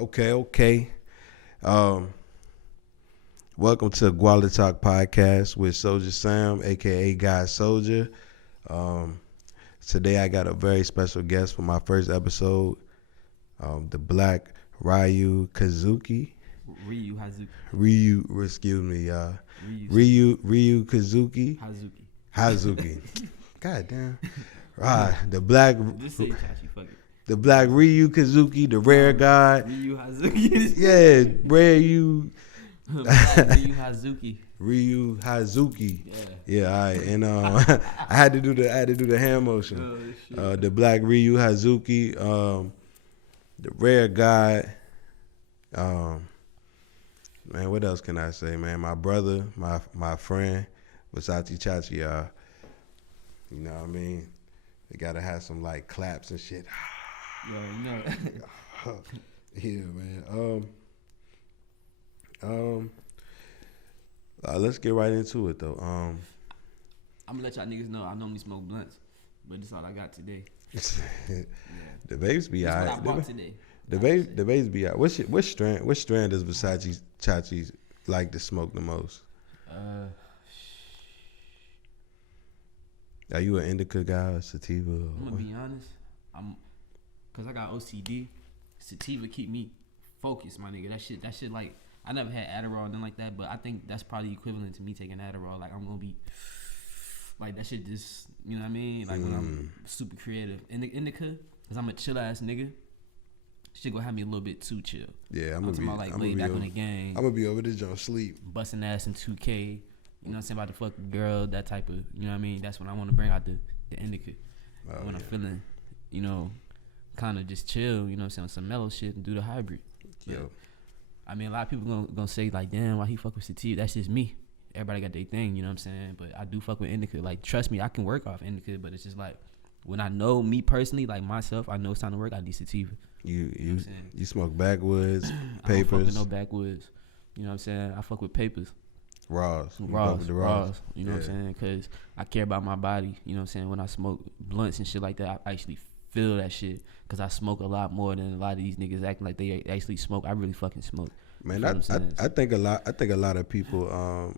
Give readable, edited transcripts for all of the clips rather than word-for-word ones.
Okay. Um, Welcome to Gualla Talk Podcast with Souja Sam, aka Guy Souja. Um, Today I got a very special guest for my first episode. The Black Ryu Kazuki. Ryu Hazuki. Ryu Kazuki. Hazuki. God damn. The Black. Just say Chachi, fuck it. The Black Ryu Kazuki, the rare god. Ryu Hazuki. Yeah, Ryu Hazuki. Ryu Hazuki. Yeah. All right. And I had to do the hand motion. Oh, shit. The Black Ryu Hazuki, the rare god. Man, what else can I say, man? My brother, my friend, Chachi, y'all. You know what I mean? They gotta have some like claps and shit. Yeah, you know. Yeah, man. Let's get right into it though. I'm gonna let y'all niggas know I normally smoke blunts, but this is all I got today. The vapes be alright. What I bought today. The vapes be alright. What strand does Chachi like to smoke the most? Are you an indica guy or sativa? I'm gonna be honest. Cause I got OCD. Sativa keep me focused, my nigga. That shit like I never had Adderall or nothing like that, but I think that's probably equivalent to me taking Adderall. Like I'm gonna be like that shit just, you know what I mean? Like when I'm super creative. Indica, cause I'm a chill ass nigga. Shit gonna have me a little bit too chill. Yeah, I'm talking about like laid back on the gang. I'm gonna be over this joint sleep. Busting ass in 2K. You know what I'm saying? About to fuck a girl, that type of, you know what I mean? That's when I want to bring out the indica. When I'm feeling, you know, kind of just chill, you know what I'm saying? Some mellow shit and do the hybrid. Yo. I mean, a lot of people gonna say like, damn, why he fuck with sativa? That's just me. Everybody got their thing, you know what I'm saying? But I do fuck with indica. Like, trust me, I can work off indica, but it's just like, when I know me personally, like myself, I know it's time to work, I need sativa. You smoke backwoods, papers. I don't fuck with no backwoods. You know what I'm saying? I fuck with papers. Raws. You know what I'm saying? Because I care about my body. You know what I'm saying? When I smoke blunts and shit like that, I actually feel that shit. Because I smoke a lot more than a lot of these niggas acting like they actually smoke. I really fucking smoke. Man, I think a lot of people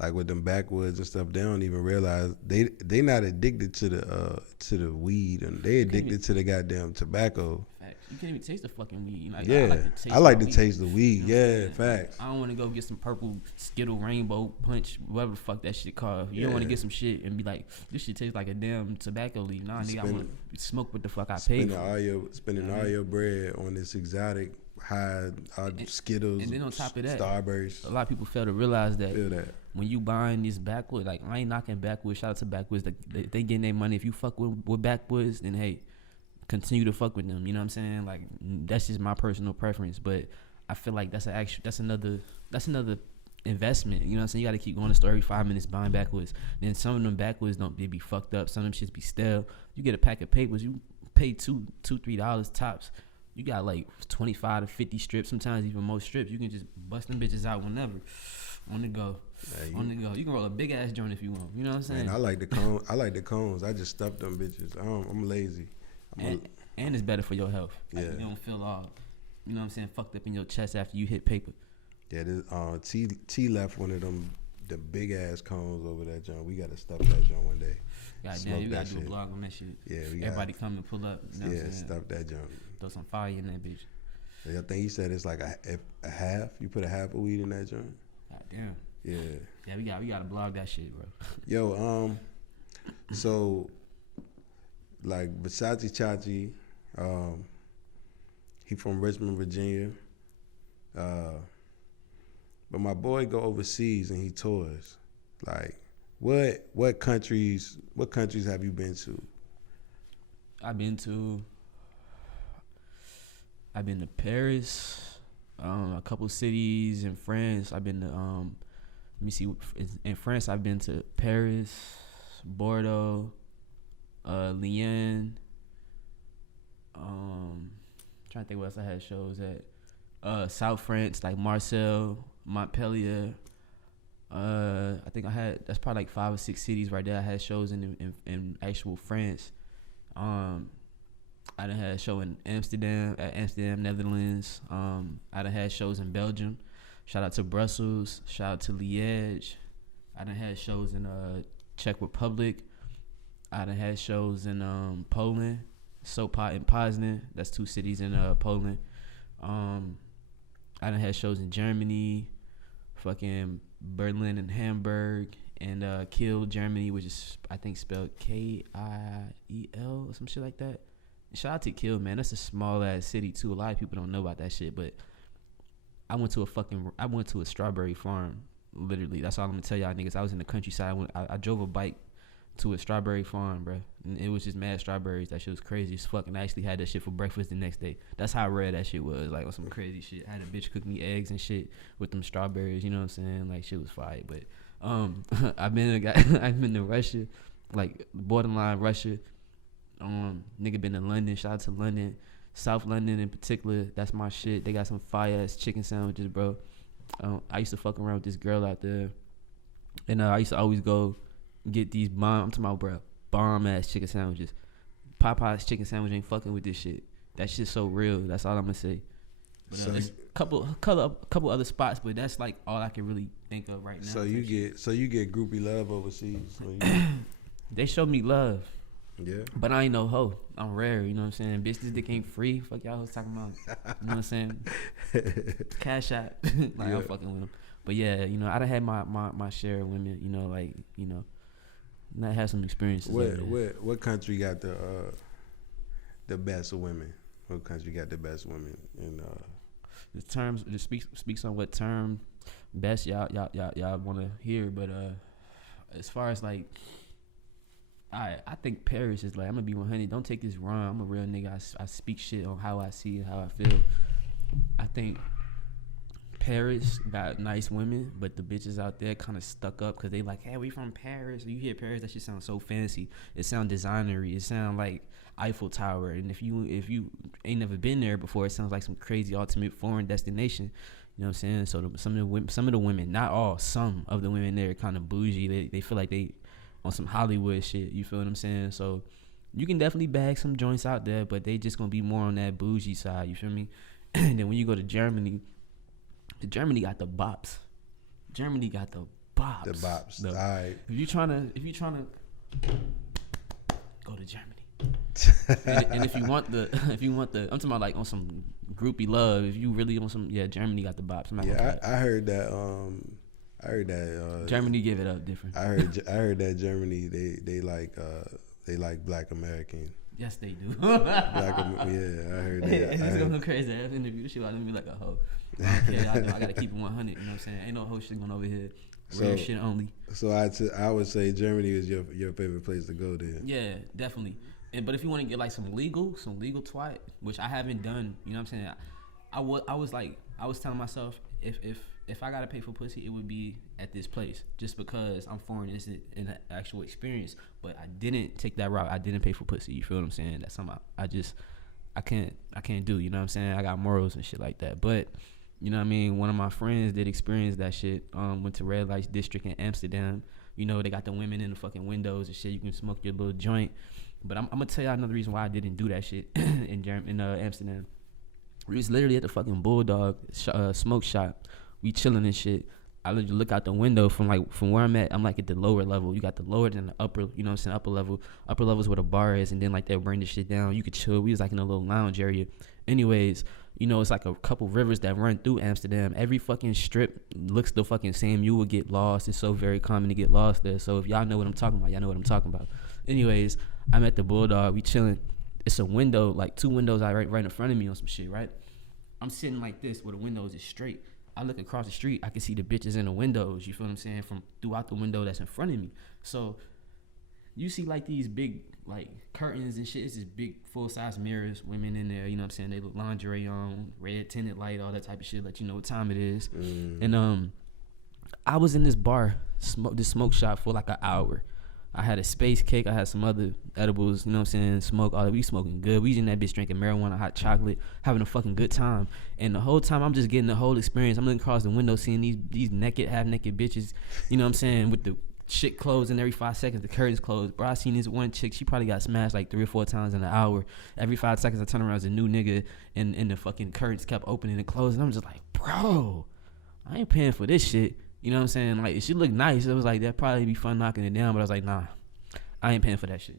like with them backwoods and stuff, they don't even realize they not addicted to the weed, and they addicted to the goddamn tobacco. Facts. You can't even taste the fucking weed. Like, yeah, I like to taste the weed. You know facts. I don't want to go get some purple Skittle Rainbow Punch, whatever the fuck that shit called. You don't want to get some shit and be like, this shit tastes like a damn tobacco leaf. Nah, nigga, I want to smoke what the fuck I paid for. Spending all your bread on this exotic high Skittles, and then on top of that, Starburst. A lot of people fail to realize that when you buying these backwoods, like I ain't knocking backwoods. Shout out to backwoods. They getting their money. If you fuck with backwoods, then hey, continue to fuck with them. You know what I'm saying? Like that's just my personal preference. But I feel like that's another investment. You know what I'm saying? You got to keep going to store every 5 minutes buying backwoods. Then some of them backwoods they be fucked up. Some of them shits be stale. You get a pack of papers, you pay $2-3 tops. You got like 25 to 50 strips, sometimes even more strips. You can just bust them bitches out whenever. On the go. You can roll a big ass joint if you want. You know what I'm saying? Man, I like the cones. I just stuff them bitches. I'm lazy. And it's better for your health. Like, you don't feel all, you know what I'm saying, fucked up in your chest after you hit paper. Yeah, T left one of them, the big ass cones over that joint. We gotta stuff that joint one day. Goddamn, you gotta do a blog on that shit. Yeah, everybody come and pull up. You know what I'm saying? Stuff that joint. Throw some fire in that bitch. I think he said it's like a half. You put a half of weed in that joint. Goddamn. Yeah. Yeah, we gotta blog that shit, bro. Yo, so like Versace Chachi, he from Richmond, Virginia. But my boy go overseas and he tours. Like, what countries have you been to? I've been to Paris, a couple cities in France. I've been to let me see. In France, I've been to Paris, Bordeaux, Lyon. Trying to think what else I had shows at. South France, like Marseille, Montpellier. I think that's probably like 5 or 6 cities right there. I had shows in actual France. I done had a show in Amsterdam, Netherlands. I done had shows in Belgium. Shout out to Brussels. Shout out to Liège. I done had shows in Czech Republic. I done had shows in Poland, Sopot and Poznan. That's 2 cities in Poland. I done had shows in Germany, fucking Berlin and Hamburg, and Kiel, Germany, which is I think spelled Kiel or some shit like that. Shout out to Kiel, man. That's a small ass city too. A lot of people don't know about that shit, but I went to a strawberry farm. Literally, that's all I'm gonna tell y'all niggas. I was in the countryside. I drove a bike to a strawberry farm, bro. And it was just mad strawberries. That shit was crazy as fuck. And I actually had that shit for breakfast the next day. That's how rare that shit was. Like, on some crazy shit. I had a bitch cook me eggs and shit with them strawberries. You know what I'm saying? Like, shit was fire. But I've been to Russia, like borderline Russia. Nigga been to London. Shout out to London, South London in particular. That's my shit. They got some fire ass chicken sandwiches, bro. I used to fuck around with this girl out there, and I used to always go get these I'm talking about, bro, bomb ass chicken sandwiches. Popeye's chicken sandwich ain't fucking with this shit. That shit's so real. That's all I'm gonna say. But there's a couple other spots, but that's like all I can really think of right now. So you get groupie love overseas. They showed me love. Yeah. But I ain't no hoe. I'm rare, you know what I'm saying? Bitch, this dick ain't free. Fuck y'all was talking about. You know what I'm saying? Cash out. Like, I'm fucking with them. But yeah, you know, I done had my share of women, you know, like, you know, and I had some experiences. What country got the best of women? What country got the best women in the terms, just speaks on what term best y'all want to hear, but as far as like, I think Paris is like, I'm gonna be 100. Don't take this wrong. I'm a real nigga. I speak shit on how I see it, how I feel. I think Paris got nice women, but the bitches out there kind of stuck up because they like, hey, we from Paris. You hear Paris, that shit sounds so fancy. It sound designery. It sound like Eiffel Tower. And if you ain't never been there before, it sounds like some crazy ultimate foreign destination. You know what I'm saying? So some of the women, not all, some of the women there kind of bougie. They feel like they on some Hollywood shit. You feel what I'm saying? So you can definitely bag some joints out there, but they just gonna be more on that bougie side. You feel me? And then when you go to Germany, Germany got the bops. Germany got the bops. The bops. All right. If you tryna go to Germany. and if you want the, I'm talking about like on some groupie love. If you really want some, Germany got the bops. I heard that. Germany give it up different. I heard that Germany they like Black American. Yes, they do. I heard that. It's gonna go crazy. I interview she about to be like a hoe. Okay, I gotta keep it 100. You know what I'm saying? Ain't no hoe shit going over here. Real shit only. So I would say Germany is your favorite place to go then. Yeah, definitely. But if you want to get like some legal twat, which I haven't done, you know what I'm saying? I was telling myself if I gotta pay for pussy, it would be at this place, just because I'm foreign. It's an actual experience. But I didn't take that route. I didn't pay for pussy. You feel what I'm saying? That's something I can't do. You know what I'm saying? I got morals and shit like that. But you know what I mean? One of my friends did experience that shit. Went to red light district in Amsterdam. You know, they got the women in the fucking windows and shit. You can smoke your little joint. But I'm gonna tell y'all another reason why I didn't do that shit in Amsterdam. We was literally at the fucking Bulldog smoke shop. We chilling and shit. I literally look out the window from where I'm at. I'm like at the lower level. You got the lower and the upper. You know what I'm saying? Upper level. Upper level is where the bar is, and then like they'll bring the shit down. You could chill. We was like in a little lounge area. Anyways, you know, it's like a couple rivers that run through Amsterdam. Every fucking strip looks the fucking same. You will get lost. It's so very common to get lost there. So if y'all know what I'm talking about, y'all know what I'm talking about. Anyways, I'm at the Bulldog. We chilling. It's a window, like 2 windows right in front of me on some shit, right? I'm sitting like this where the windows is straight. I look across the street, I can see the bitches in the windows, you feel what I'm saying, from throughout the window that's in front of me. So you see like these big like curtains and shit. It's just big full-size mirrors, women in there, you know what I'm saying? They look lingerie on, red tinted light, all that type of shit, let you know what time it is. And I was in this bar, this smoke shop for like an hour. I had a space cake. I had some other edibles, you know what I'm saying, smoke, all that. We smoking good. We in that bitch drinking marijuana, hot chocolate, having a fucking good time. And the whole time I'm just getting the whole experience. I'm looking across the window, seeing these naked, half-naked bitches, you know what I'm saying, with the shit closing every 5 seconds. The curtains closed. Bro, I seen this one chick. She probably got smashed like 3 or 4 times in an hour. Every 5 seconds, I turn around as a new nigga, and the fucking curtains kept opening and closing. I'm just like, bro, I ain't paying for this shit. You know what I'm saying? Like, if she looked nice, it was like, that'd probably be fun knocking it down. But I was like, nah, I ain't paying for that shit.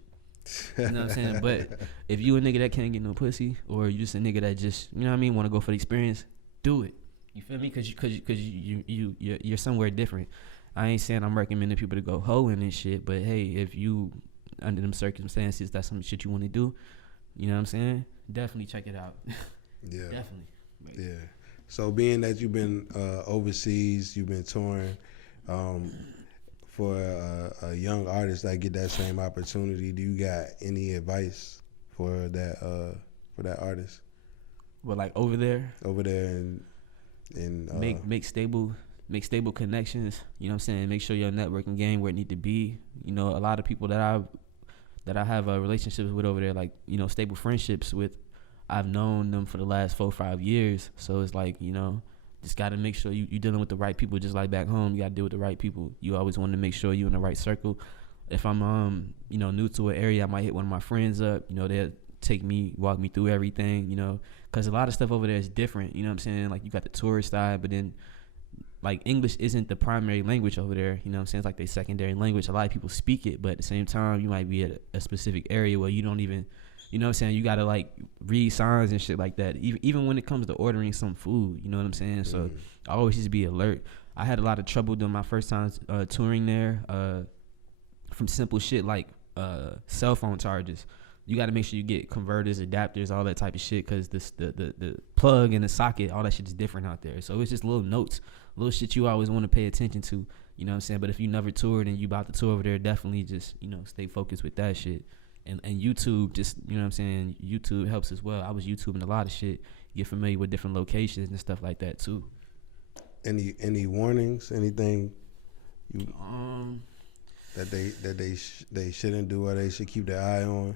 You know what I'm saying? But if you a nigga that can't get no pussy, or you just a nigga that just, you know what I mean, want to go for the experience, do it. You feel me? Cause you're somewhere different. I ain't saying I'm recommending people to go hoeing and shit, but hey, if you under them circumstances, that's some shit you want to do, you know what I'm saying? Definitely check it out. Yeah, definitely. Yeah. So being that you've been overseas, you've been touring, for a young artist that get that same opportunity, do you got any advice for that artist? Well, like over there and make stable connections. You know what I'm saying? Make sure your networking game where it need to be. You know, a lot of people that I have relationships with over there, like, you know, stable friendships with, I've known them for the last 4 or 5 years. So it's like, you know, just got to make sure you dealing with the right people. Just like back home, you got to deal with the right people. You always want to make sure you in the right circle. If I'm you know, new to an area, I might hit one of my friends up. You know, they'll walk me through everything, you know, because a lot of stuff over there is different. You know what I'm saying? Like, you got the tourist side, but then, like, English isn't the primary language over there. You know what I'm saying? It's like their secondary language. A lot of people speak it, but at the same time, you might be at a specific area where you don't even, you know what I'm saying? You got to, like, read signs and shit like that. Even when it comes to ordering some food, you know what I'm saying? So I always just be alert. I had a lot of trouble during my first time touring there from simple shit like cell phone charges. You got to make sure you get converters, adapters, all that type of shit, because the plug and the socket, all that shit is different out there. So it's just little notes, little shit you always want to pay attention to, you know what I'm saying? But if you never toured and you about to tour over there, definitely just, you know, stay focused with that shit. And YouTube, just, you know what I'm saying, YouTube helps as well. I was YouTubing a lot of shit, get familiar with different locations and stuff like that too. Any warnings, anything you that they shouldn't do or they should keep their eye on?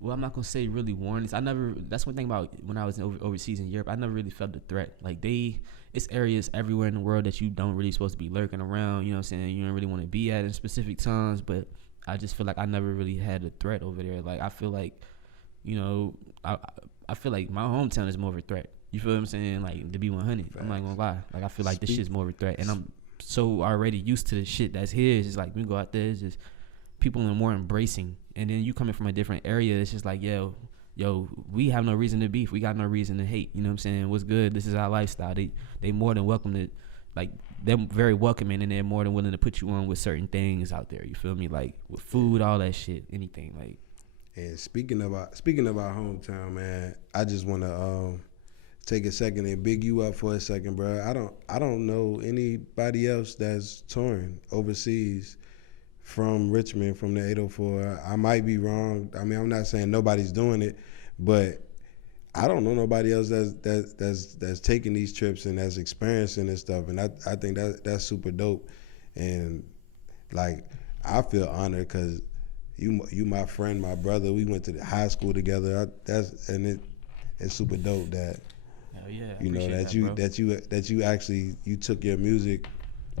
Well, I'm not gonna say really warnings. That's one thing about when I was overseas in Europe, I never really felt the threat. Like, it's areas everywhere in the world that you don't really supposed to be lurking around, you know what I'm saying? You don't really want to be at in specific times, but I just feel like I never really had a threat over there. Like, I feel like, you know, I feel like my hometown is more of a threat. You feel what I'm saying? Like, to be 100, I'm not gonna lie. Like, I feel like this shit's more of a threat, and I'm so already used to the shit that's here. It's just like, we go out there, it's just people are more embracing. And then you coming from a different area, it's just like, yo, we have no reason to beef. We got no reason to hate. You know what I'm saying? What's good? This is our lifestyle. They more than welcome to, like, they're very welcoming, and they're more than willing to put you on with certain things out there. You feel me? Like, with food, all that shit, anything. Like, and speaking of our hometown, man, I just want to take a second and big you up for a second, bro. I don't know anybody else that's touring overseas from Richmond, from the 804. I might be wrong. I mean, I'm not saying nobody's doing it, but I don't know nobody else that's taking these trips and that's experiencing this stuff. And I think that's super dope. And, like, I feel honored because you my friend, my brother. We went to the high school together. It's super dope that, hell yeah, you know, that you actually took your music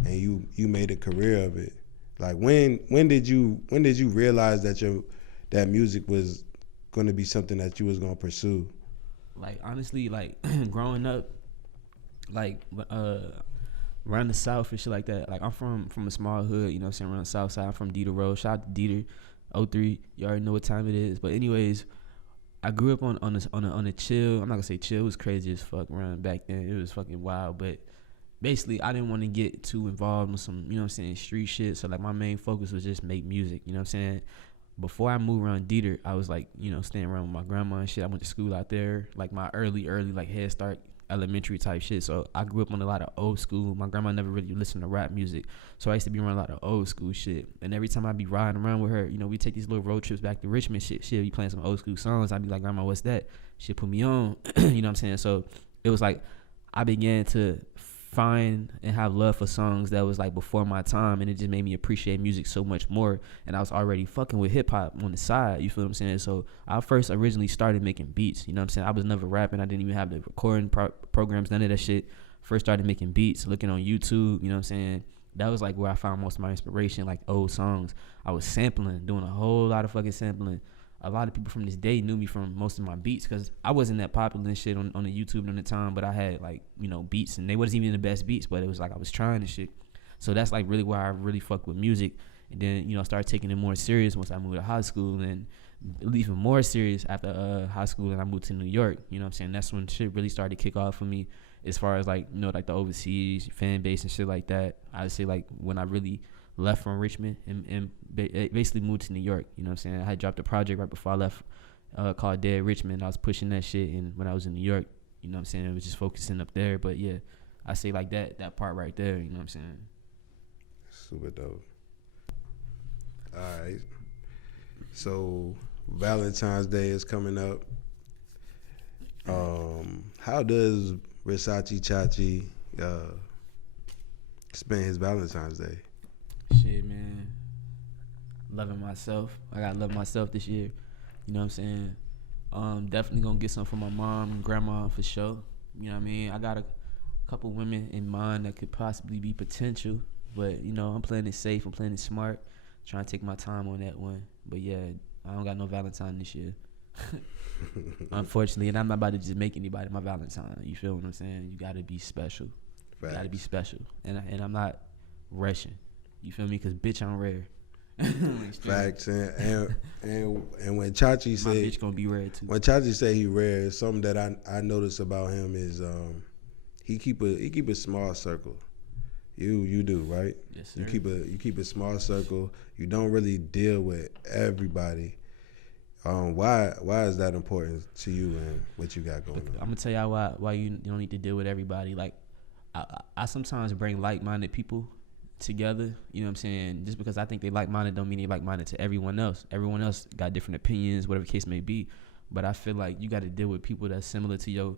and you made a career of it. Like, when did you realize that music was going to be something that you was going to pursue? Like, honestly, like, growing up, like, around the South and shit like that. Like, I'm from a small hood, you know what I'm saying, around the South Side. I'm from Dieter Road. Shout out to Dieter, 03. You already know what time it is. But anyways, I grew up on a chill. I'm not gonna say chill. It was crazy as fuck around back then. It was fucking wild. But basically, I didn't want to get too involved in some, you know what I'm saying, street shit. So, like, my main focus was just make music, you know what I'm saying? Before I moved around Dieter, I was, like, you know, staying around with my grandma and shit. I went to school out there, like, my early, like, Head Start, elementary type shit. So I grew up on a lot of old school. My grandma never really listened to rap music, so I used to be around a lot of old school shit. And every time I'd be riding around with her, you know, we take these little road trips back to Richmond. She'd be playing some old school songs. I'd be like, Grandma, what's that? She'd put me on. You know what I'm saying? So it was like I began to find and have love for songs that was like before my time, and it just made me appreciate music so much more. And I was already fucking with hip hop on the side, you feel what I'm saying? So I first originally started making beats, you know what I'm saying? I was never rapping. I didn't even have the recording programs, none of that shit. First started making beats, looking on YouTube, you know what I'm saying? that was like where I found most of my inspiration, like old songs. I was sampling, doing a whole lot of fucking sampling. A lot of people from this day knew me from most of my beats because I wasn't that popular and shit on the YouTube at the time, but I had like, you know, beats, and they wasn't even the best beats, but it was like I was trying and shit. So that's like really why I really fuck with music. And then, you know, I started taking it more serious once I moved to high school, and even more serious after high school, and I moved to New York. You know what I'm saying? That's when shit really started to kick off for me as far as like, you know, like the overseas fan base and shit like that. I'd say like when I really left from Richmond and basically moved to New York. You know what I'm saying? I had dropped a project right before I left called Dead Richmond. I was pushing that shit, and when I was in New York, you know what I'm saying, I was just focusing up there. But yeah, I say like that part right there, you know what I'm saying? Super dope. All right. So Valentine's Day is coming up. How does Versace Chachi spend his Valentine's Day? Shit, man. Loving myself. I gotta love myself this year. You know what I'm saying? Definitely gonna get some for my mom and grandma for sure. You know what I mean? I got a couple women in mind that could possibly be potential, but you know, I'm playing it safe. I'm playing it smart. Trying to take my time on that one. But yeah, I don't got no Valentine this year. Unfortunately, and I'm not about to just make anybody my Valentine. You feel what I'm saying? You gotta be special. Facts. You gotta be special. And I'm not rushing. You feel me? Because bitch, I'm rare. Facts. And when Chachi said, my bitch gonna be rare too. When Chachi say he rare, something that I notice about him is he keep a small circle. You do, right? Yes, sir. You keep a small circle. You don't really deal with everybody. Why is that important to you and what you got going on? I'm gonna tell y'all why you don't need to deal with everybody. Like I sometimes bring like-minded people together. You know what I'm saying? Just because I think they like-minded don't mean they like-minded to everyone else. Everyone else got different opinions, whatever the case may be. But I feel like you got to deal with people that's similar to your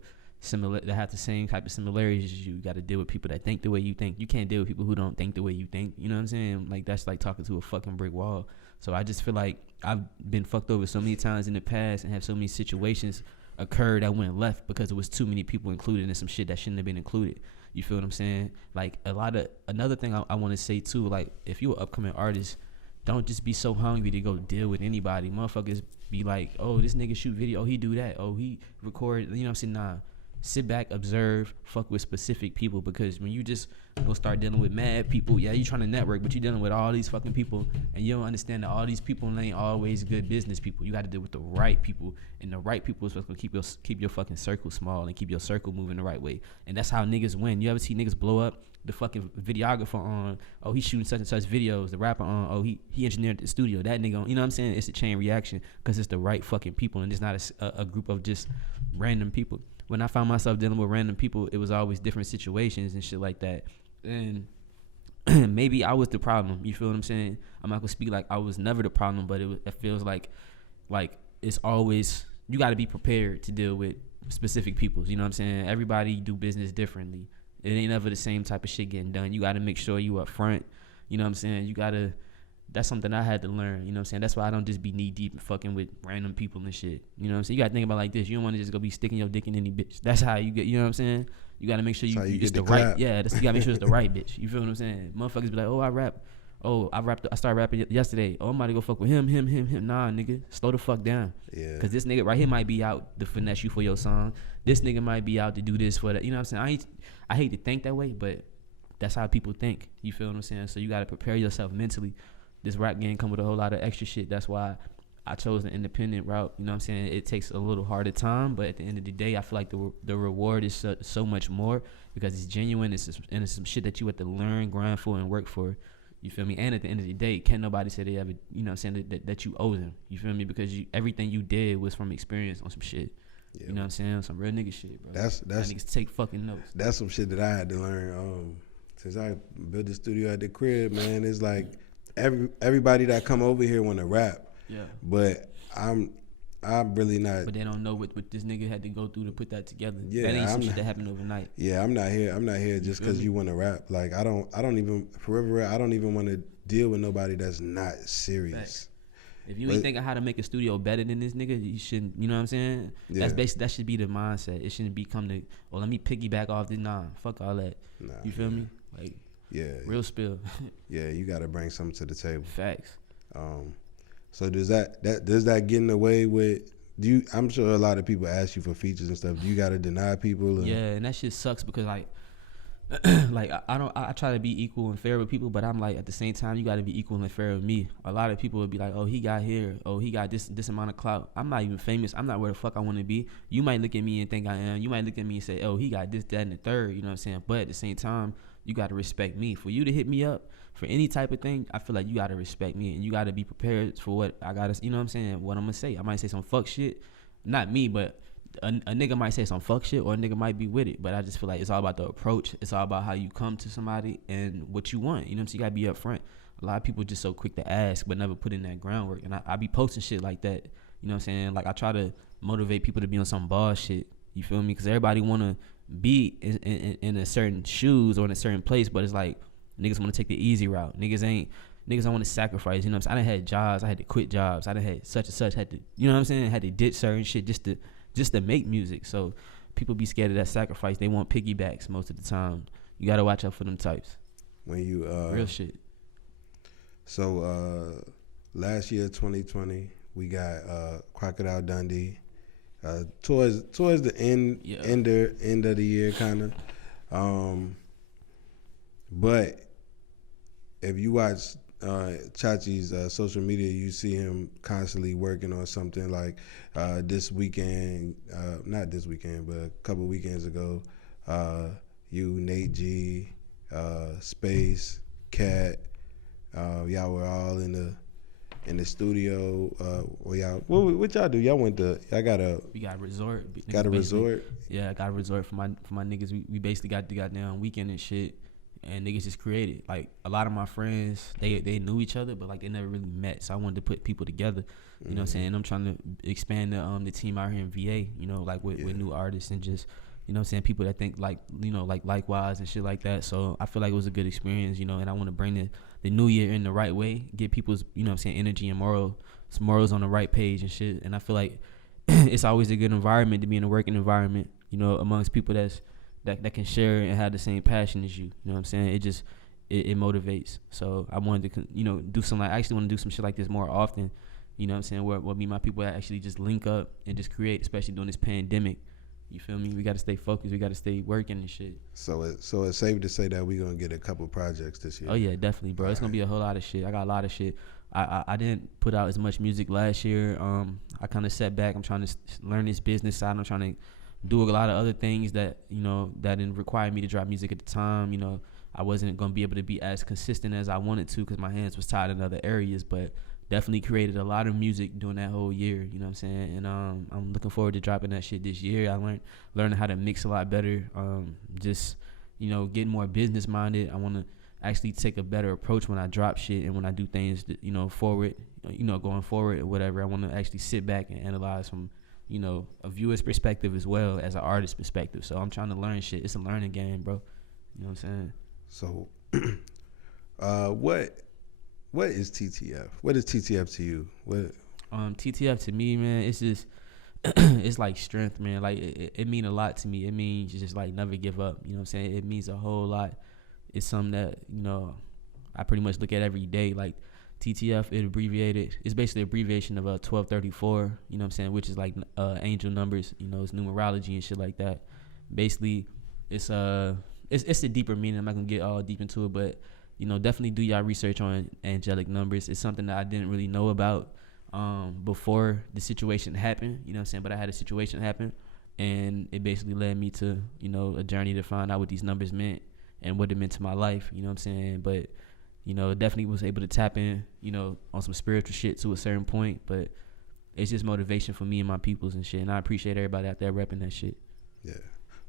that have the same type of similarities as you. You got to deal with people that think the way you think. You can't deal with people who don't think the way you think. You know what I'm saying? Like that's like talking to a fucking brick wall. So I just feel like I've been fucked over so many times in the past and have so many situations occur that went left because there was too many people included in some shit that shouldn't have been included. You feel what I'm saying? Like another thing I want to say too, like if you're an upcoming artist, don't just be so hungry to go deal with anybody. Motherfuckers be like, oh, this nigga shoot video, oh, he do that, oh, he record, you know what I'm saying? Nah. Sit back, observe, fuck with specific people, because when you just go start dealing with mad people, yeah, you trying to network, but you dealing with all these fucking people, and you don't understand that all these people ain't always good business people. You got to deal with the right people, and the right people is what's gonna keep your fucking circle small and keep your circle moving the right way. And that's how niggas win. You ever see niggas blow up? The fucking videographer on, oh, he's shooting such and such videos. The rapper on, oh, he engineered the studio. That nigga on, you know what I'm saying? It's a chain reaction because it's the right fucking people, and it's not a group of just random people. When I found myself dealing with random people, it was always different situations and shit like that. And maybe I was the problem. You feel what I'm saying? I'm not gonna speak like I was never the problem, but it feels like it's always, you got to be prepared to deal with specific people. You know what I'm saying? Everybody do business differently. It ain't ever the same type of shit getting done. You got to make sure you up front. You know what I'm saying? You got to. That's something I had to learn, you know what I'm saying? That's why I don't just be knee deep and fucking with random people and shit. You know what I'm saying? You got to think about it like this. You don't want to just go be sticking your dick in any bitch. That's how you get, you know what I'm saying? You got to make sure it's the right, yeah, you got to make sure it's the right bitch. You feel what I'm saying? Motherfuckers be like, oh, I started rapping yesterday. Oh, I'm about to go fuck with him. Nah, nigga, slow the fuck down. Yeah. Because this nigga right here might be out to finesse you for your song. This nigga might be out to do this for that. You know what I'm saying? I hate to think that way, but that's how people think. You feel what I'm saying? So you got to prepare yourself mentally. This rap game come with a whole lot of extra shit. That's why I chose the independent route. You know what I'm saying? It takes a little harder time, but at the end of the day, I feel like the reward is so much more because it's genuine. It's some shit that you have to learn, grind for, and work for. You feel me? And at the end of the day, can't nobody say they ever, you know what I'm saying, that you owe them. You feel me? Because everything you did was from experience on some shit. Yeah. You know what I'm saying? Some real nigga shit, bro. That niggas take fucking notes. That's some shit that I had to learn. Since I built the studio at the crib, man, it's like everybody that come over here want to rap. Yeah. But I'm really not. But they don't know what this nigga had to go through to put that together. Yeah, that ain't some shit that happened overnight. Yeah, I'm not here just because you want to rap. Like I don't even want to deal with nobody that's not serious. Facts. If you ain't thinking how to make a studio better than this nigga, you shouldn't. You know what I'm saying? Yeah. That's basically, that should be the mindset. It shouldn't become let me piggyback off this. Nah, fuck all that. Nah, you feel me? Like Yeah. Real spill. Yeah, you got to bring something to the table. Facts. So does that get in the way with? I'm sure a lot of people ask you for features and stuff. Do you got to deny people? Yeah, and that shit sucks because like like I try to be equal and fair with people, but I'm like at the same time you got to be equal and fair with me. A lot of people would be like, oh, he got here, oh, he got this amount of clout. I'm not even famous. I'm not where the fuck I want to be. You might look at me and think I am. You might look at me and say, oh, he got this, that, and the third. You know what I'm saying? But at the same time, you got to respect me. For you to hit me up for any type of thing, I feel like you got to respect me and you got to be prepared for what I got to. You know what I'm saying? What I'm gonna say. I might say some fuck shit. Not me, but a nigga might say some fuck shit or a nigga might be with it, but I just feel like it's all about the approach. It's all about how you come to somebody and what you want. You know what I'm saying? You gotta be upfront. A lot of people just so quick to ask but never put in that groundwork. And I be posting shit like that. You know what I'm saying? Like I try to motivate people to be on some ball shit. You feel me? Because everybody wanna be in a certain shoes or in a certain place, but it's like niggas wanna take the easy route. Niggas don't want to sacrifice. You know what I'm saying? I done had jobs. I had to quit jobs. I done had such and such. Had to, you know what I'm saying? Had to ditch certain shit just to make music. So people be scared of that sacrifice. They want piggybacks most of the time. You gotta watch out for them types. When you real shit. So last year, 2020, we got Crocodile Dundee. Towards the end of the year, kind of. But if you watch Chachi's social media, you see him constantly working on something. Like this weekend, not this weekend, but a couple weekends ago, you, Nate G, Space, Cat, y'all were all in the studio. What y'all do? Y'all got a resort. Got a resort? Yeah, I got a resort for my niggas. We basically got the goddamn weekend and shit. And niggas just created. Like a lot of my friends, they knew each other, but like they never really met. So I wanted to put people together. You know what I'm saying? I'm trying to expand the team out here in VA. You know, like with new artists and just, you know what I'm saying, people that think like, you know, like likewise and shit like that. So I feel like it was a good experience. You know, and I want to bring the new year in the right way, get people's, you know what I'm saying, energy and morals on the right page and shit. And I feel like it's always a good environment to be in a working environment. You know, amongst people that can share and have the same passion as you. You know what I'm saying? It motivates. So I wanted to, you know, do some, like, I actually want to do some shit like this more often. You know what I'm saying? Where me and my people actually just link up and just create, especially during this pandemic. You feel me? We got to stay focused. We got to stay working and shit. So it's safe to say that we're going to get a couple projects this year. Oh, yeah, definitely, bro. It's going to be a whole lot of shit. I got a lot of shit. I didn't put out as much music last year. I kind of set back. I'm trying to learn this business side. I'm trying to do a lot of other things that, you know, that didn't require me to drop music at the time. You know, I wasn't going to be able to be as consistent as I wanted to because my hands was tied in other areas, but definitely created a lot of music during that whole year, you know what I'm saying? And I'm looking forward to dropping that shit this year. I learning how to mix a lot better, just, you know, getting more business minded. I want to actually take a better approach when I drop shit and when I do things, that, you know, going forward or whatever. I want to actually sit back and analyze from, you know, a viewer's perspective as well as an artist's perspective. So I'm trying to learn shit. It's a learning game, bro. You know what I'm saying? So, what is TTF? What is TTF to you? TTF to me, man, it's just it's like strength, man. Like it mean a lot to me. It means just like never give up. You know what I'm saying? It means a whole lot. It's something that, you know, I pretty much look at every day. Like TTF, it's basically an abbreviation of 1234, you know what I'm saying, which is like angel numbers, you know, it's numerology and shit like that. Basically, it's a deeper meaning. I'm not gonna get all deep into it, but, you know, definitely do y'all research on angelic numbers. It's something that I didn't really know about before the situation happened, you know what I'm saying, but I had a situation happen, and it basically led me to, you know, a journey to find out what these numbers meant and what it meant to my life, you know what I'm saying, but, you know, definitely was able to tap in, you know, on some spiritual shit to a certain point, but it's just motivation for me and my peoples and shit, and I appreciate everybody out there repping that shit. Yeah.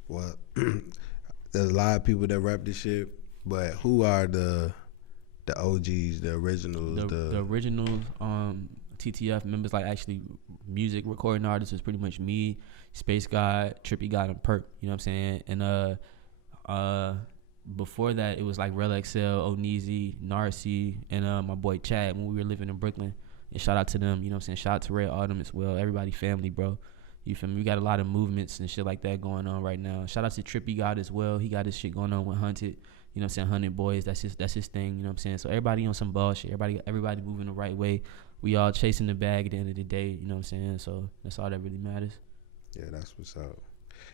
Well, there's a lot of people that rap this shit, but who are the OGs, the originals? The original TTF members, like actually music recording artists, was pretty much me, Space God, Trippy God, and Perk, you know what I'm saying? And before that, it was like Rel XL, Oneezy, Narcy, and my boy Chad when we were living in Brooklyn. And shout out to them, you know what I'm saying? Shout out to Red Autumn as well. Everybody family, bro. You feel me? We got a lot of movements and shit like that going on right now. Shout out to Trippy God as well. He got his shit going on with Hunted. You know what I'm saying? 100 boys. That's his thing. You know what I'm saying? So everybody on some bullshit. Everybody moving the right way. We all chasing the bag at the end of the day. You know what I'm saying? So that's all that really matters. Yeah, that's what's up.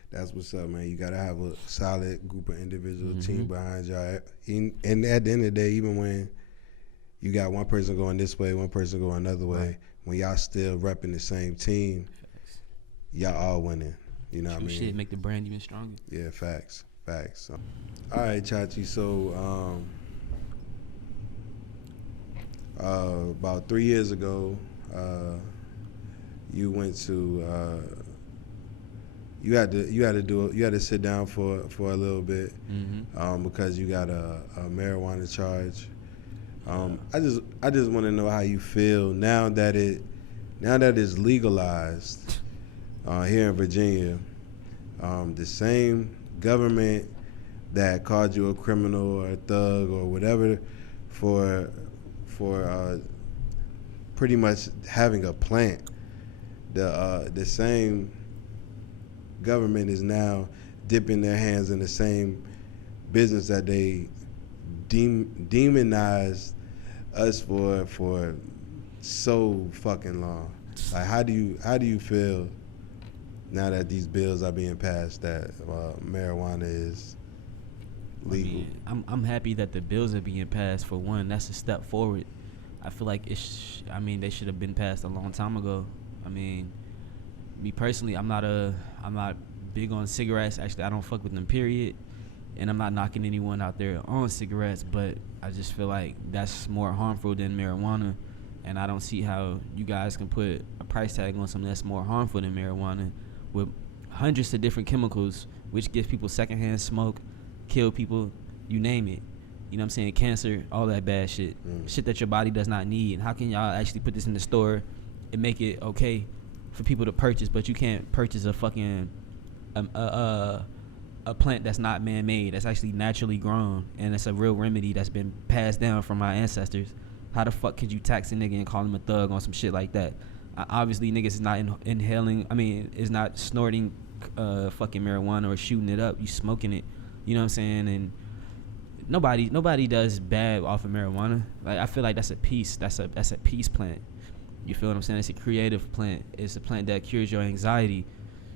That's what's up, man. You gotta have a solid group of individual team behind y'all. And at the end of the day, even when you got one person going this way, one person going another way, when y'all still repping the same team, y'all all winning. You know what I mean? Shit, make the brand even stronger. Yeah, facts. So, all right, Chachi. So, about 3 years ago, you went to. You had to sit down for a little bit because you got a marijuana charge. I just want to know how you feel now that it's legalized here in Virginia. The same government that called you a criminal or a thug or whatever for pretty much having a plant. The same government is now dipping their hands in the same business that they demonized us for so fucking long. Like, how do you feel now that these bills are being passed that marijuana is legal? I'm happy that the bills are being passed. For one, that's a step forward. I feel like they should have been passed a long time ago. I mean, me personally, I'm not big on cigarettes. Actually, I don't fuck with them, period. And I'm not knocking anyone out there on cigarettes, but I just feel like that's more harmful than marijuana. And I don't see how you guys can put a price tag on something that's more harmful than marijuana with hundreds of different chemicals, which gives people secondhand smoke, kill people, you name it. You know what I'm saying? Cancer, all that bad shit. Shit that your body does not need. How can y'all actually put this in the store and make it okay for people to purchase, but you can't purchase a fucking a plant that's not man-made, that's actually naturally grown, and it's a real remedy that's been passed down from my ancestors? How the fuck could you tax a nigga and call him a thug on some shit like that? Obviously, niggas is not is not snorting fucking marijuana or shooting it up. You smoking it. You know what I'm saying? And nobody does bad off of marijuana. Like, I feel like that's a peace. That's a peace plant. You feel what I'm saying? It's a creative plant. It's a plant that cures your anxiety.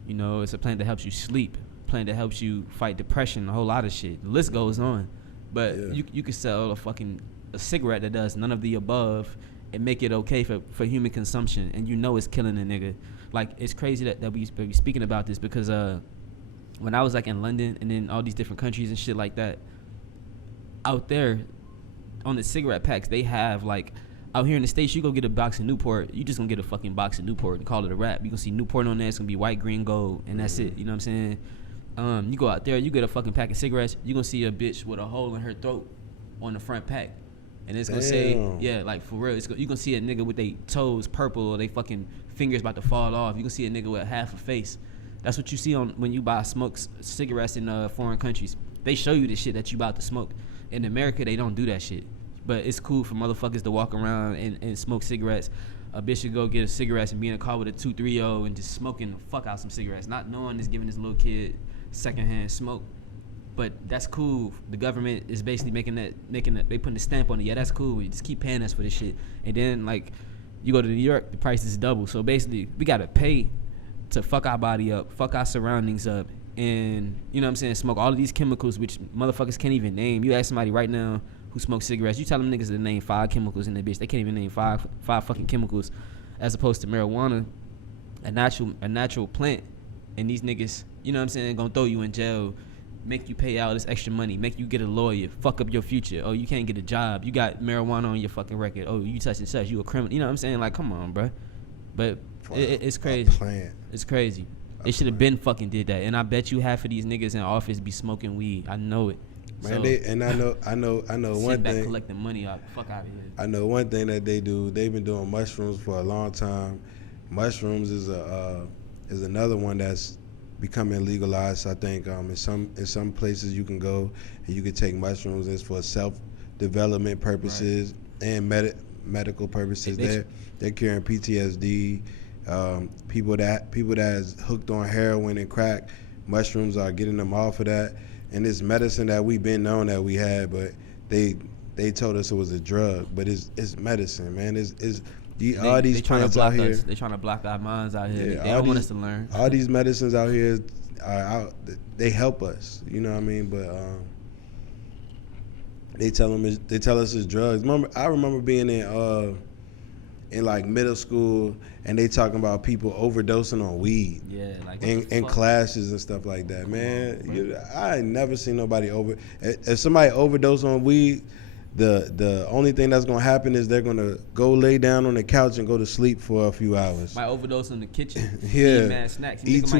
You know, it's a plant that helps you sleep. A plant that helps you fight depression. A whole lot of shit. The list goes on. But you could sell a cigarette that does none of the above and make it okay for human consumption, and you know it's killing a nigga. Like, it's crazy that we speaking about this because when I was like in London and in all these different countries and shit like that, out there on the cigarette packs they have, like, out here in the States, you go get a box of Newport, you just gonna get a fucking box of Newport and call it a wrap. You gonna see Newport on there, it's gonna be white, green, gold, and that's it. You know what I'm saying? You go out there, you get a fucking pack of cigarettes, you gonna see a bitch with a hole in her throat on the front pack. And it's gonna say, yeah, like, for real, you gonna see a nigga with their toes purple or they fucking fingers about to fall off. You gonna see a nigga with half a face. That's what you see when you buy cigarettes in foreign countries. They show you the shit that you about to smoke. In America, they don't do that shit. But it's cool for motherfuckers to walk around and smoke cigarettes. A bitch should go get a cigarettes and be in a car with a 230 and just smoking the fuck out some cigarettes, not knowing it's giving this little kid secondhand smoke. But that's cool. The government is basically making that they putting a stamp on it. Yeah, that's cool. You just keep paying us for this shit. And then, like, you go to New York, the price is double. So basically, we gotta pay to fuck our body up, fuck our surroundings up, and, you know what I'm saying, smoke all of these chemicals which motherfuckers can't even name. You ask somebody right now who smokes cigarettes, you tell them niggas to name 5 chemicals in their bitch. They can't even name five fucking chemicals, as opposed to marijuana, a natural plant. And these niggas, you know what I'm saying, gonna throw you in jail, make you pay all this extra money, make you get a lawyer, fuck up your future. Oh, you can't get a job. You got marijuana on your fucking record. Oh, you touch and such. You a criminal. You know what I'm saying? Like, come on, bro. But it's crazy. It's crazy. They should have been fucking did that. And I bet you half of these niggas in office be smoking weed. I know it. Man, so, I know one sit back thing. Collecting money out. Fuck out of here. I know one thing that they do. They've been doing mushrooms for a long time. Mushrooms is another one that's becoming legalized. I think in some places you can go and you can take mushrooms. It's for self-development purposes and medical purposes. They're curing PTSD. People that is hooked on heroin and crack, mushrooms are getting them off of that. and this medicine that we've been known that we had, but they told us it was a drug, but it's medicine, man. All these plants out here. They trying to block our minds out here. Yeah, they don't want us to learn. All these medicines out here are out. They help us. You know what I mean? But they tell us it's drugs. I remember being in like middle school, and they talking about people overdosing on weed. Yeah, like in classes and stuff like that, man. I ain't never seen nobody if somebody overdose on weed, the only thing that's gonna happen is they're gonna go lay down on the couch and go to sleep for a few hours. Might overdose in the kitchen. Yeah, eat mad snacks. Eat too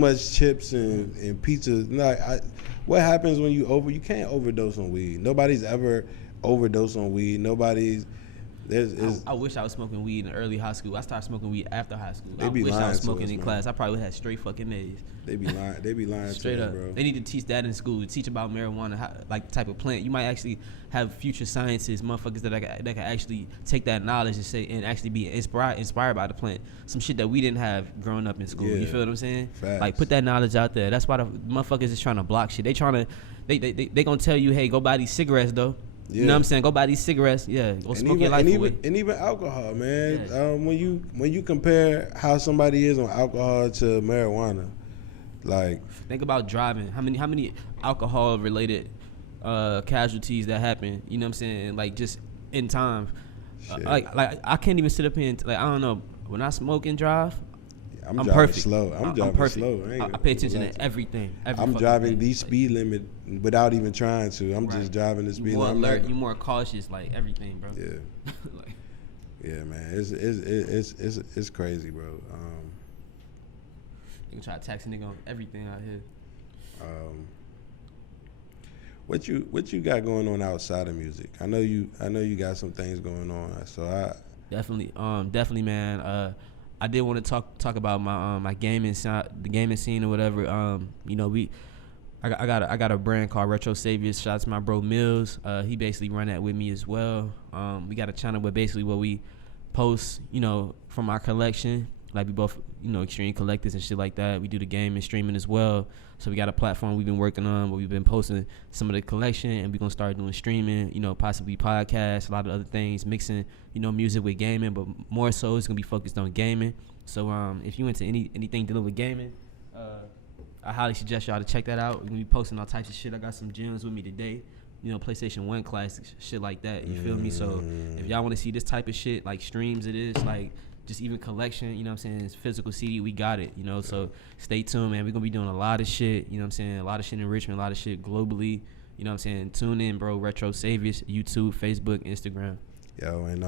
much chips and pizza. What happens when you can't overdose on weed. Nobody's ever overdosed on weed. I wish I was smoking weed in early high school. I started smoking weed after high school. I wish I was smoking in class. I probably would have straight fucking A's. They be lying straight up, bro. They need to teach that in school. Teach about marijuana, like the type of plant. You might actually have future scientists, motherfuckers that can actually take that knowledge and actually be inspired by the plant. Some shit that we didn't have growing up in school. Yeah. You feel what I'm saying? Facts. Like put that knowledge out there. That's why the motherfuckers is trying to block shit. They gonna tell you, hey, go buy these cigarettes though. Yeah. You know what I'm saying? Go buy these cigarettes. Yeah, go smoke your life away. And even alcohol, man. Yeah. When you compare how somebody is on alcohol to marijuana, like think about driving. How many alcohol related casualties that happen? You know what I'm saying? Like just in time. Like I can't even sit up here and I don't know. When I smoke and drive, I'm perfect. Slow. I'm driving slow. I pay attention to everything. I'm driving the speed limit without even trying to. I'm just driving the speed limit. More alert. You're more cautious. Like everything, bro. Yeah. Yeah, man. It's crazy, bro. You can try to tax a nigga on everything out here. What you got going on outside of music? I know you got some things going on. So definitely, man. I did want to talk about my gaming the gaming scene or whatever. I got a brand called Retro Saviors. Shout out to my bro Mills. He basically run that with me as well. We got a channel where basically where we post, from our collection. Like we both, extreme collectors and shit like that. We do the game and streaming as well. So we got a platform we've been working on where we've been posting some of the collection, and we're gonna start doing streaming, possibly podcasts, a lot of other things, mixing, music with gaming, but more so it's gonna be focused on gaming. So if you into anything dealing with gaming, I highly suggest y'all to check that out. We're gonna be posting all types of shit. I got some gems with me today. PlayStation 1 classics, shit like that. You feel me? So if y'all want to see this type of shit, like streams, it is like just even collection, it's physical CD, we got it, so stay tuned, man. We're gonna be doing a lot of shit, a lot of shit in Richmond, a lot of shit globally, tune in, bro. Retro Saviors, YouTube, Facebook, Instagram. Yo, and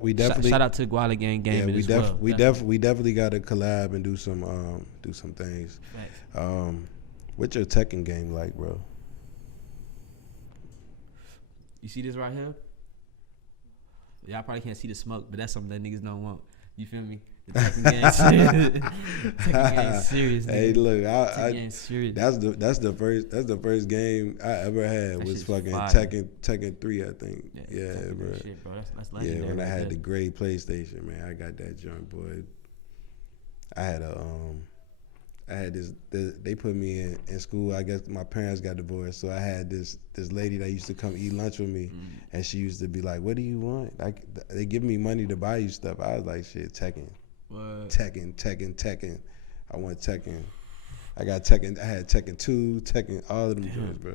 we definitely shout out to Gualla Gang Gaming as well. We definitely got to collab and do some things. Right. What's your Tekken game like, bro? You see this right here? Y'all probably can't see the smoke, but that's something that niggas don't want. You feel me? The Tekken game serious. Tekken game serious. Hey, look, that's the first game I ever had that was fucking fire. Tekken 3, I think. Yeah, bro. Shit, bro. That's legendary. Yeah, when I had the gray PlayStation, man, I got that junk, boy. I had this. They put me in school. I guess my parents got divorced, so I had this lady that used to come eat lunch with me, and she used to be like, "What do you want?" Like they give me money to buy you stuff. I was like, "Shit, Tekken, what? Tekken. I want Tekken. I got Tekken. I had Tekken 2, Tekken, all of them joints, bro."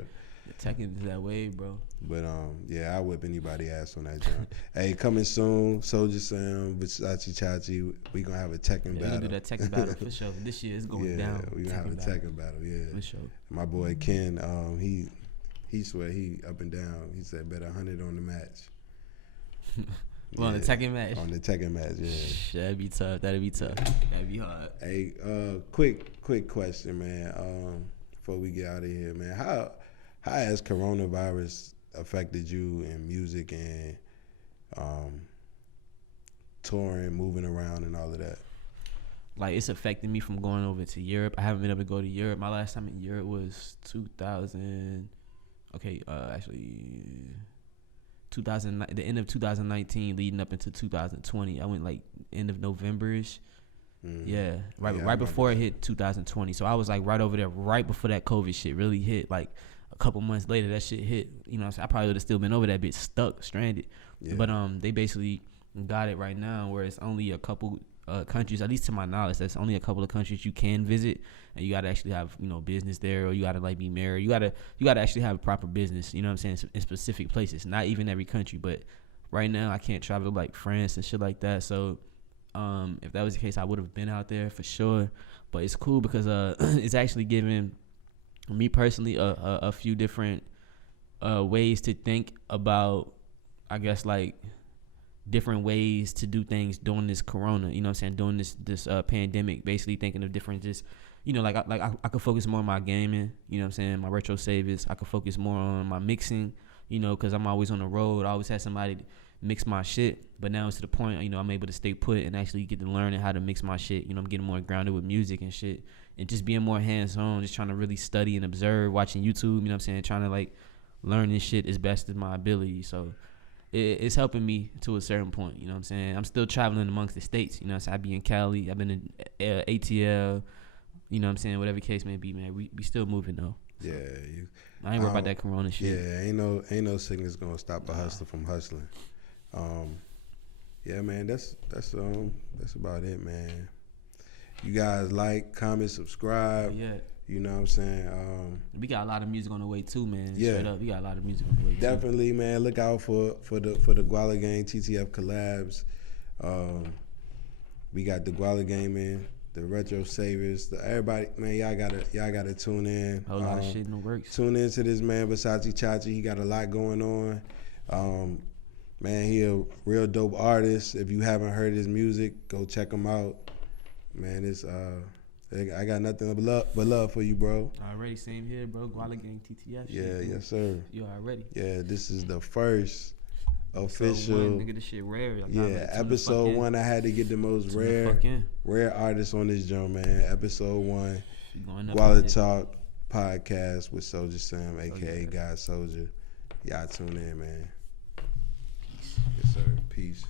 Tekken is that way, bro. But yeah, I whip anybody ass on that joint. Hey, coming soon, Souja Sam, Chachi. We gonna have a Tekken battle. We gonna do that Tekken battle for sure. This year is going down. We gonna have a Tekken battle. Yeah, for sure. My boy Ken, he swear he up and down. He said bet 100 on the match. On the Tekken match. On the Tekken match, yeah. That'd be tough. That'd be hard. Hey, quick question, man. Before we get out of here, man, how has coronavirus affected you in music and touring, moving around, and all of that? Like, it's affected me from going over to Europe. I haven't been able to go to Europe. My last time in Europe was 2000. The end of 2019, leading up into 2020. I went like end of November-ish. Yeah, right before it hit 2020. So I was like right over there, right before that COVID shit really hit. Like a couple months later, that shit hit. You know what I'm saying? I probably would have still been over that bitch, stuck, stranded. Yeah. But they basically got it right now, where it's only a couple countries, at least to my knowledge, that's only a couple of countries you can visit, and you gotta actually have business there, or you gotta like be married. You gotta actually have a proper business. You know what I'm saying? In specific places, not even every country, but right now I can't travel like France and shit like that. So. If that was the case, I would have been out there for sure. But it's cool because it's actually giving me personally a few different ways to think about, I guess, like different ways to do things during this corona. You know what I'm saying? During this pandemic, basically thinking of different just. I could focus more on my gaming, you know what I'm saying, my retro savers. I could focus more on my mixing, because I'm always on the road. I always had somebody mix my shit, but now it's to the point, I'm able to stay put and actually get to learning how to mix my shit. I'm getting more grounded with music and shit, and just being more hands-on, just trying to really study and observe, watching YouTube, you know what I'm saying, trying to like learn this shit as best as my ability. So it's helping me to a certain point, you know what I'm saying. I'm still traveling amongst the states, so I be in Cali, I've been in ATL, you know what I'm saying, whatever case may be, man. We still moving though. Yeah, I ain't worried about that corona shit. Yeah, ain't no sickness gonna stop a hustler from hustling. Yeah, man, that's about it, man. You guys like, comment, subscribe. Yeah. You know what I'm saying? We got a lot of music on the way too, man. Yeah. Straight up, we got a lot of music on the way too. Definitely, man. Look out for the Gualla Gang TTF collabs. We got the Gualla Gaming, the Retro Savers, everybody, man. Y'all gotta tune in. A whole lot of shit in the works. Tune into this man, Versace Chachi. He got a lot going on. Man, he a real dope artist. If you haven't heard his music, go check him out. Man, it's I got nothing but love for you, bro. Already, same here, bro. Gualla Gang TTF. Yeah, yes, sir. You already. Yeah, this is the first official. Nigga, this shit rare. Yeah, episode 1. I had to get the most rare artists on this joint, man. Episode 1, Gualla Talk Podcast with Souja Sam, aka God Souja. Y'all tune in, man. Yes, sir. Peace.